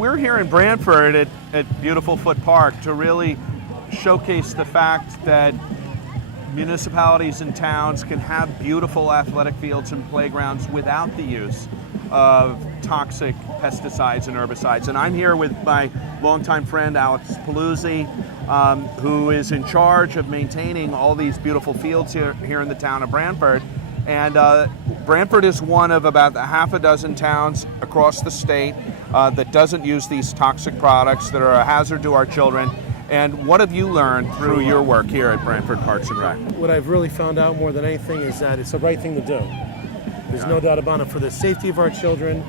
We're here in Branford at Beautiful Foot Park to really showcase the fact that municipalities and towns can have beautiful athletic fields and playgrounds without the use of toxic pesticides and herbicides. And I'm here with my longtime friend Alex Paluzzi, who is in charge of maintaining all these beautiful fields here in the town of Branford. And Branford is one of about a half a dozen towns across the state that doesn't use these toxic products that are a hazard to our children. And what have you learned through your work here at Branford Parks and Rec? What I've really found out more than anything is that it's the right thing to do. There's no doubt about it, for the safety of our children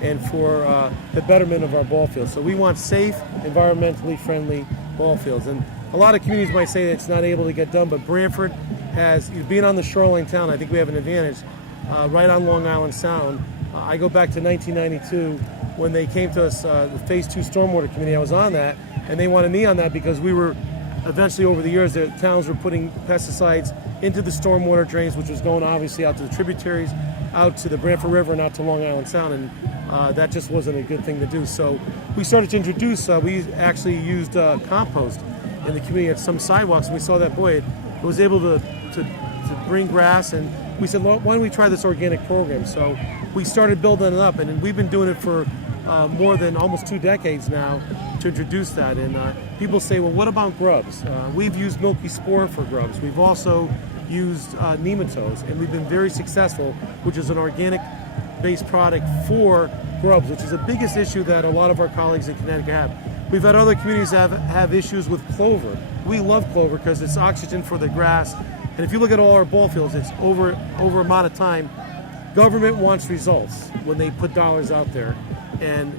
and for the betterment of our ball fields. So we want safe, environmentally friendly ball fields. And a lot of communities might say that it's not able to get done, but Branford has, being on the shoreline town, I think we have an advantage. Right on Long Island Sound. I go back to 1992 when they came to us, the Phase 2 Stormwater Committee. I was on that, and they wanted me on that because we were eventually, over the years, the towns were putting pesticides into the stormwater drains, which was going obviously out to the tributaries, out to the Branford River and out to Long Island Sound, and that just wasn't a good thing to do. So we started to introduce, we actually used compost in the community at some sidewalks, and we saw that, boy, it was able to bring grass, and we said, well, why don't we try this organic program? So we started building it up, and we've been doing it for more than almost 2 decades now to introduce that. And people say, well, what about grubs? We've used milky spore for grubs. We've also used nematodes, and we've been very successful, which is an organic-based product for grubs, which is the biggest issue that a lot of our colleagues in Connecticut have. We've had other communities have issues with clover. We love clover because it's oxygen for the grass. And if you look at all our ball fields, it's over amount of time. Government wants results when they put dollars out there, and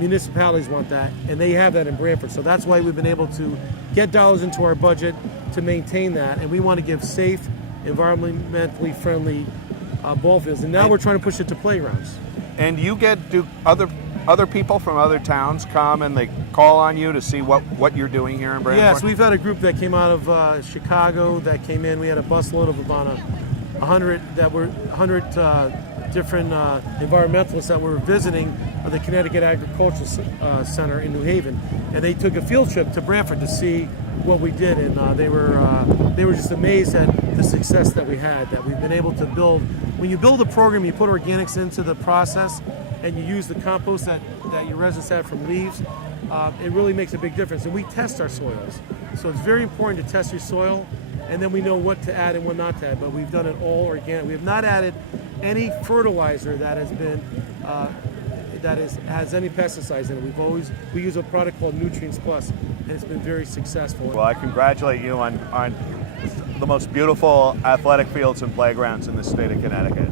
municipalities want that, and they have that in Branford. So that's why we've been able to get dollars into our budget to maintain that, and we want to give safe, environmentally friendly ball fields. And now we're trying to push it to playgrounds. And do other people from other towns come and they call on you to see what you're doing here in Branford? Yes, we've had a group that came out of Chicago that came in. We had a busload of about 100 different environmentalists that were visiting the Connecticut Agricultural Center in New Haven, and they took a field trip to Branford to see what we did, and they were just amazed at the success that we had, that we've been able to build. When you build a program, you put organics into the process, and you use the compost that your residents have from leaves, it really makes a big difference. And we test our soils, so it's very important to test your soil, and then we know what to add and what not to add. But we've done it all organic. We have not added any fertilizer that has been has any pesticides in it. We use a product called Nutrients Plus, and it's been very successful. Well, I congratulate you on the most beautiful athletic fields and playgrounds in the state of Connecticut.